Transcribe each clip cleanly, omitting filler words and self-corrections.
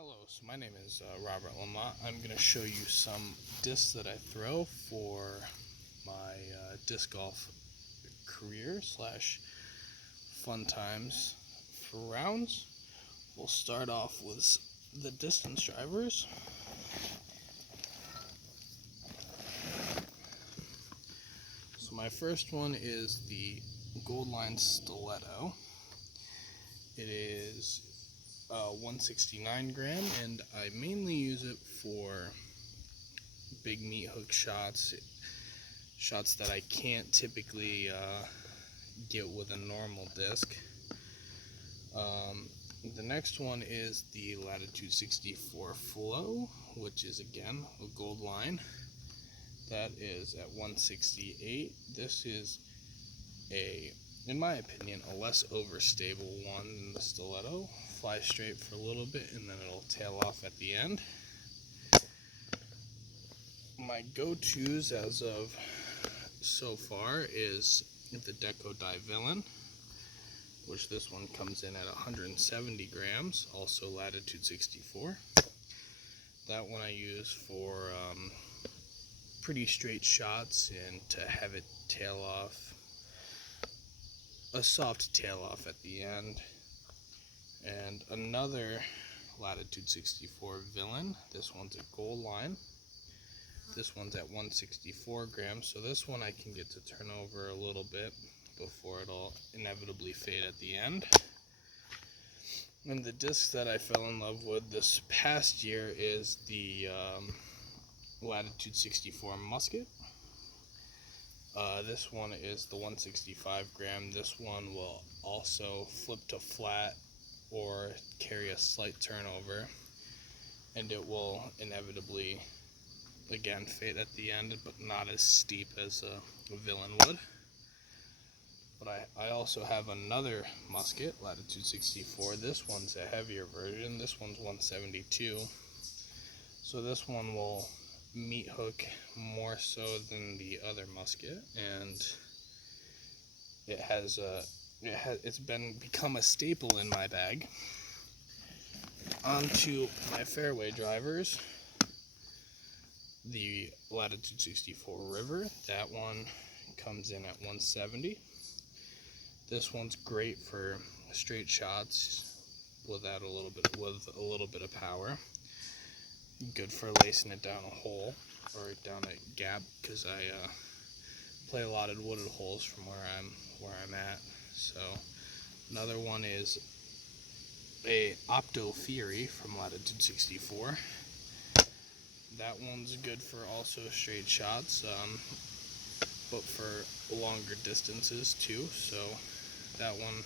Hello, so my name is Robert Lamont. I'm going to show you some discs that I throw for my disc golf career slash fun times for rounds. We'll start off with the distance drivers. So my first one is the Goldline Stiletto. It is 169 gram, and I mainly use it for big meat hook shots that I can't typically get with a normal disc. The next one is the Latitude 64 Flow, which is again a Goldline. That is at 168. This is in my opinion, a less overstable one than the Stiletto. Fly straight for a little bit and then it'll tail off at the end. My go-tos as of so far is the Deco Dye Villain, which this one comes in at 170 grams, also Latitude 64. That one I use for pretty straight shots and to have it tail off, a soft tail off at the end. And another Latitude 64 Villain, this one's a Goldline. This one's at 164 grams, so this one I can get to turn over a little bit before it'll inevitably fade at the end. And the disc that I fell in love with this past year is the Latitude 64 Musket. This one is the 165 gram. This one will also flip to flat or carry a slight turnover, and it will inevitably again fade at the end, but not as steep as a Villain would. But I also have another musket, Latitude 64. This one's a heavier version. This one's 172. So this one will meat hook more so than the other musket, and it's become a staple in my bag. Onto my fairway drivers. The Latitude 64 River, that one comes in at 170. This one's great for straight shots with a little bit of power. Good for lacing it down a hole or down a gap, because I play a lot of wooded holes from where I'm at. So another one is a Opto Fury from Latitude 64. That one's good for also straight shots, but for longer distances too. So that one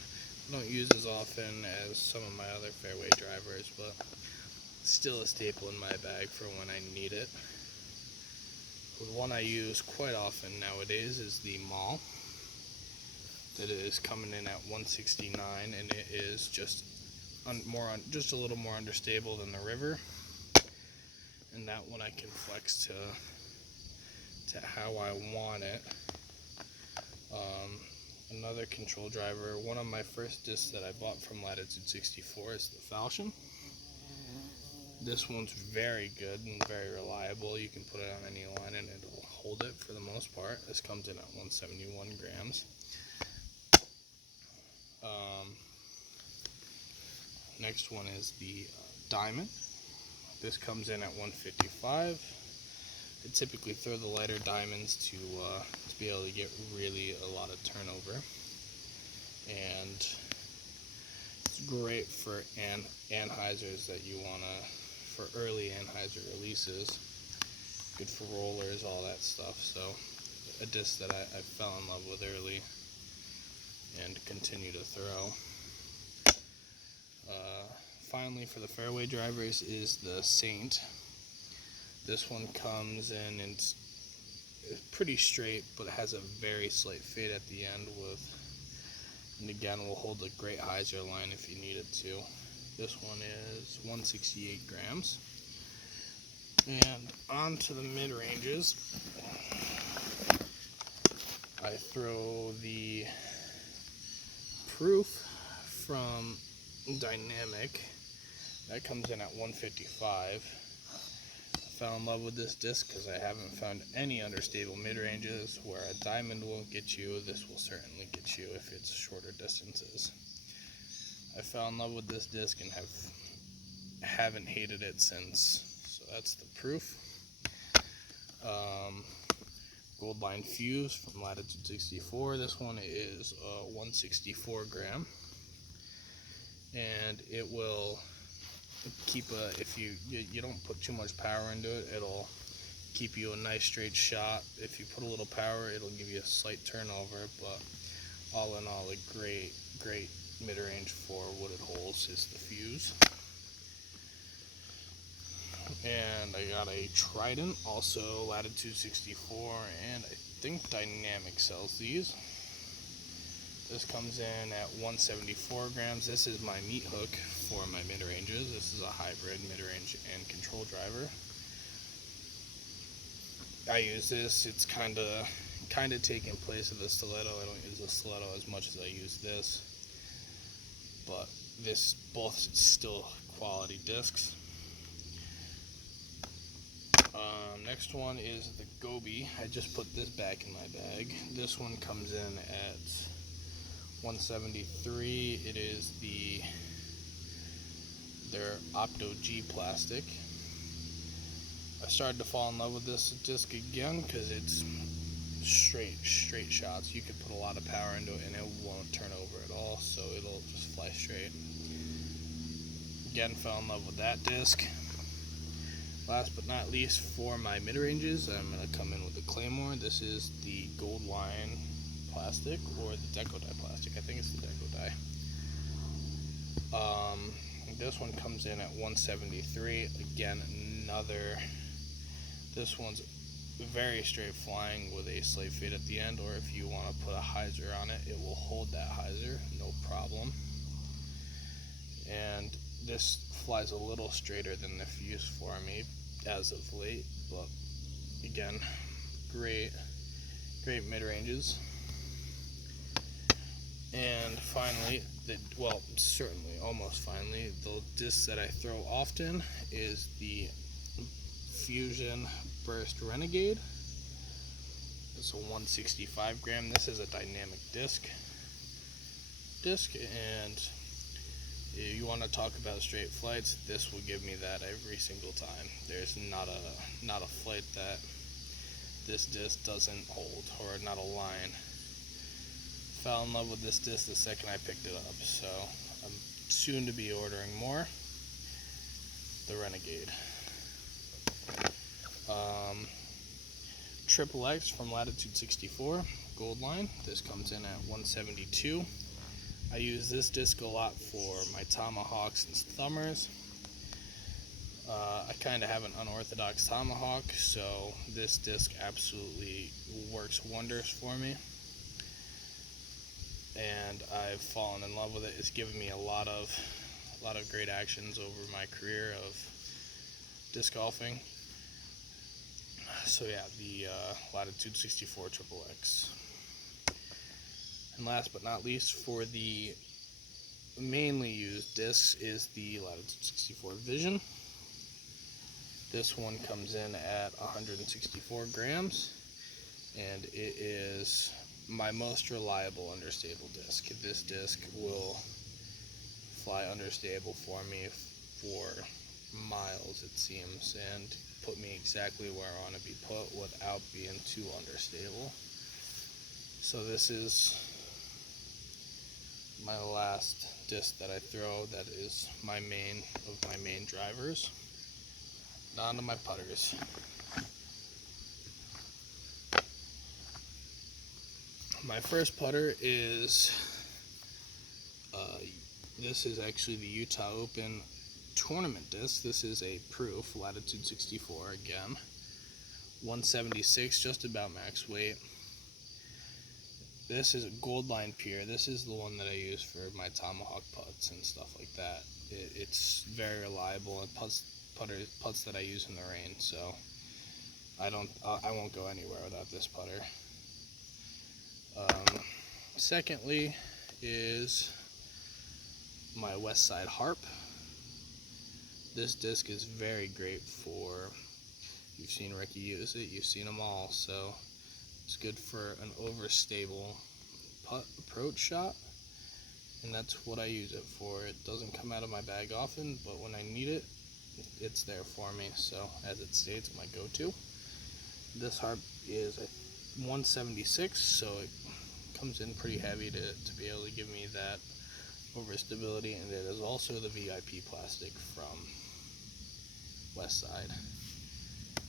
I don't use as often as some of my other fairway drivers, but still a staple in my bag for when I need it. The one I use quite often nowadays is the Maul. That is coming in at 169, and it is just a little more understable than the River. And that one I can flex to how I want it. Another control driver, one of my first discs that I bought from Latitude 64 is the Falchion. This one's very good and very reliable. You can put it on any line and it'll hold it for the most part. This comes in at 171 grams. Next one is the Diamond. This comes in at 155. I typically throw the lighter diamonds to be able to get really a lot of turnover, and it's great for anhyders that you for early anhyzer releases. Good for rollers, all that stuff. So a disc that I fell in love with early and continue to throw. Finally, for the fairway drivers is the Saint. This one comes in and it's pretty straight, but it has a very slight fade at the end and again will hold a great hyzer line if you need it to. This one is 168 grams. And on to the mid-ranges. I throw the Proof from Dynamic. That comes in at 155. I fell in love with this disc because I haven't found any understable mid-ranges where a diamond won't get you. This will certainly get you if it's shorter distances. I fell in love with this disc and haven't hated it since. So that's the proof. Goldline Fuse from Latitude 64. This one is 164 gram, and it will keep if you don't put too much power into it, it'll keep you a nice straight shot. If you put a little power, it'll give you a slight turnover, but all in all, a great mid-range for wooded holes is the Fuse. And I got a Trident, also Latitude 64, and I think Dynamic sells these. This comes in at 174 grams. This is my meat hook for my mid-ranges. This is a hybrid mid-range and control driver. I use this. It's kind of taking place of the stiletto. I don't use the stiletto as much as I use this, but this both still quality discs. Next one is the Gobi. I just put this back in my bag. This one comes in at 173. It is their Opto G plastic. I started to fall in love with this disc again because it's straight shots. You could put a lot of power into it and it won't turn over at all, so it'll just fly straight. Again, fell in love with that disc. Last but not least, for my mid-ranges, I'm going to come in with the Claymore. This is the Goldline plastic, or the Deco Dye plastic. I think it's the Deco Dye. This one comes in at 173. Again, this one's very straight flying with a slate fade at the end, or if you want to put a hyzer on it, it will hold that hyzer, no problem. And this flies a little straighter than the Fuse for me as of late, but again, great mid-ranges. And finally, almost finally, the disc that I throw often is the Fusion Burst Renegade. It's a 165 gram. This is a dynamic disc, and you want to talk about straight flights, this will give me that every single time. There's not a flight that this disc doesn't hold, or not a line. Fell in love with this disc the second I picked it up, so I'm soon to be ordering more. The Renegade. Triple X from Latitude 64, Goldline. This comes in at 172. I use this disc a lot for my tomahawks and thumbers. I kind of have an unorthodox tomahawk, so this disc absolutely works wonders for me. And I've fallen in love with it. It's given me a lot of great actions over my career of disc golfing. So yeah, the Latitude 64 Triple X. And last but not least, for the mainly used discs is the Latitude 64 Vision. This one comes in at 164 grams, and it is my most reliable understable disc. This disc will fly understable for me for miles, it seems, and put me exactly where I want to be put without being too understable. So this is my last disc that I throw that is my main drivers. On to my putters. My first putter is this is actually the Utah Open tournament disc. This is a Proof Latitude 64 again, 176, just about max weight. This is a Goldline Pier. This is the one that I use for my tomahawk putts and stuff like that. It's very reliable, and putts that I use in the rain, so I won't go anywhere without this putter. Secondly is my Westside Harp. This disc is very great for, you've seen Ricky use it, you've seen them all, so it's good for an overstable putt approach shot, and that's what I use it for. It doesn't come out of my bag often, but when I need it, it's there for me. So as it states, my go-to. This harp is a 176, so it comes in pretty heavy to be able to give me that overstability, and it is also the VIP plastic from Westside.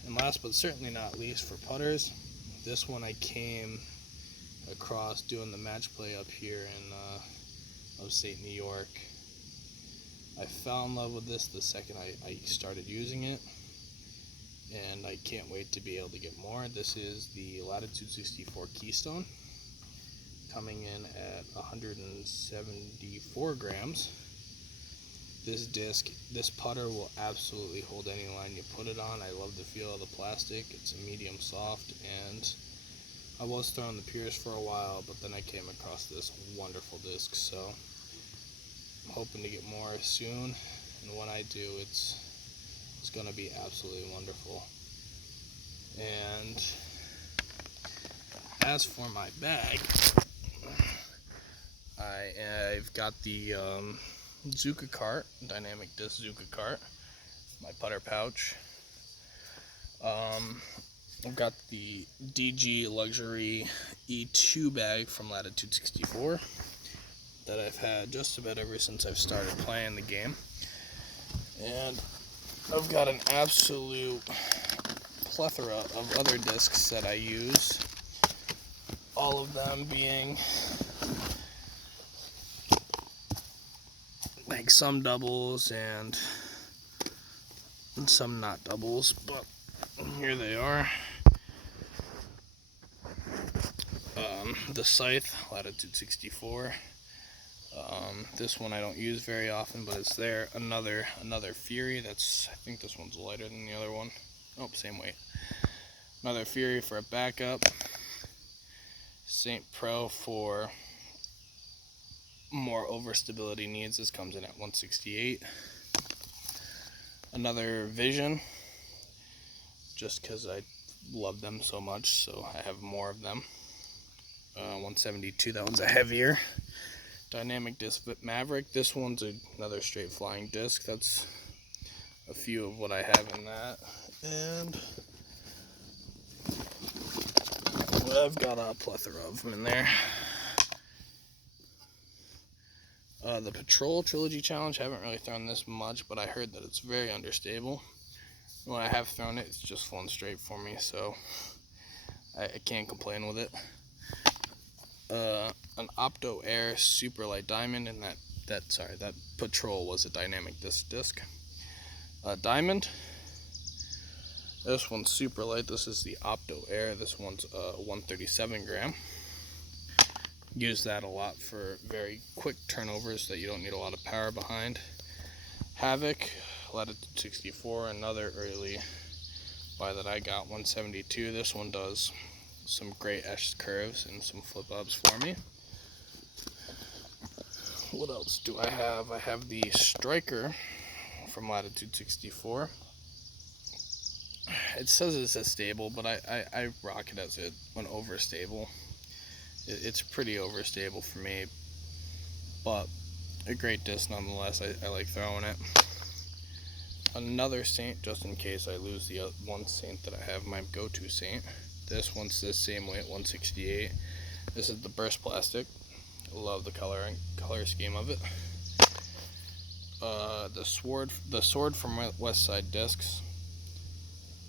And last but certainly not least, for putters, this one I came across doing the match play up here in upstate New York. I fell in love with this the second I started using it, and I can't wait to be able to get more. This is the Latitude 64 Keystone, coming in at 174 grams. This disc, this putter will absolutely hold any line you put it on. I love the feel of the plastic. It's a medium soft, and I was throwing the Pierce for a while, but then I came across this wonderful disc, so I'm hoping to get more soon, and when I do, it's going to be absolutely wonderful. And as for my bag, I've got the Zuca cart, dynamic disc Zuca cart, my putter pouch. I've got the DG Luxury E2 bag from Latitude 64 that I've had just about ever since I've started playing the game. And I've got an absolute plethora of other discs that I use, all of them being like some doubles and some not doubles, but here they are. The Scythe, Latitude 64. This one I don't use very often, but it's there. Another Fury. I think this one's lighter than the other one. Oh, same weight. Another Fury for a backup. St. Pro for more overstability needs. This comes in at 168. Another Vision, just because I love them so much, so I have more of them. 172. That one's a heavier dynamic disc Maverick. This one's another straight flying disc. That's a few of what I have in that. And I've got a plethora of them in there. The Patrol Trilogy Challenge, I haven't really thrown this much, but I heard that it's very understable. When I have thrown it, it's just flown straight for me, so I can't complain with it. An Opto Air Super Light Diamond, and that Patrol was a dynamic disc. Diamond. This one's super light. This is the Opto Air. This one's 137 gram. Use that a lot for very quick turnovers that you don't need a lot of power behind. Havoc, Latitude 64, another early buy that I got, 172. This one does some great S curves and some flip ups for me. What else do I have? I have the Striker from Latitude 64. It says it's a stable, but I rock it as an overstable. It's pretty overstable for me, but a great disc nonetheless. I like throwing it. Another Saint, just in case I lose the one Saint that I have, my go-to Saint. This one's the same weight, 168. This is the burst plastic. I love the color scheme of it. The sword from Westside Discs.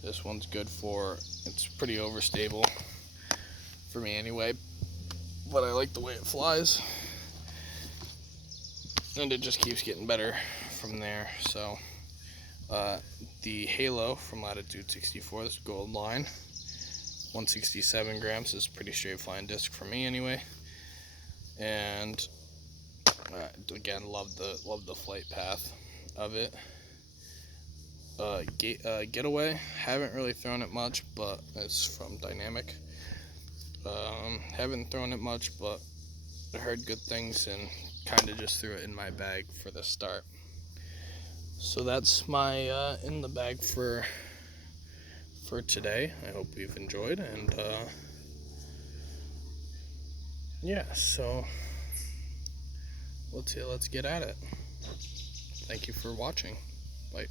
This one's good for, it's pretty overstable for me anyway, but I like the way it flies, and it just keeps getting better from there. So the Halo from Latitude 64, this gold line, 167 grams, is pretty straight flying disc for me anyway. And again, love the flight path of it. Getaway, haven't really thrown it much, but it's from Dynamic. Haven't thrown it much, but I heard good things and kind of just threw it in my bag for the start. So that's my in the bag for today. I hope you've enjoyed, and yeah, so let's get at it. Thank you for watching. Bye.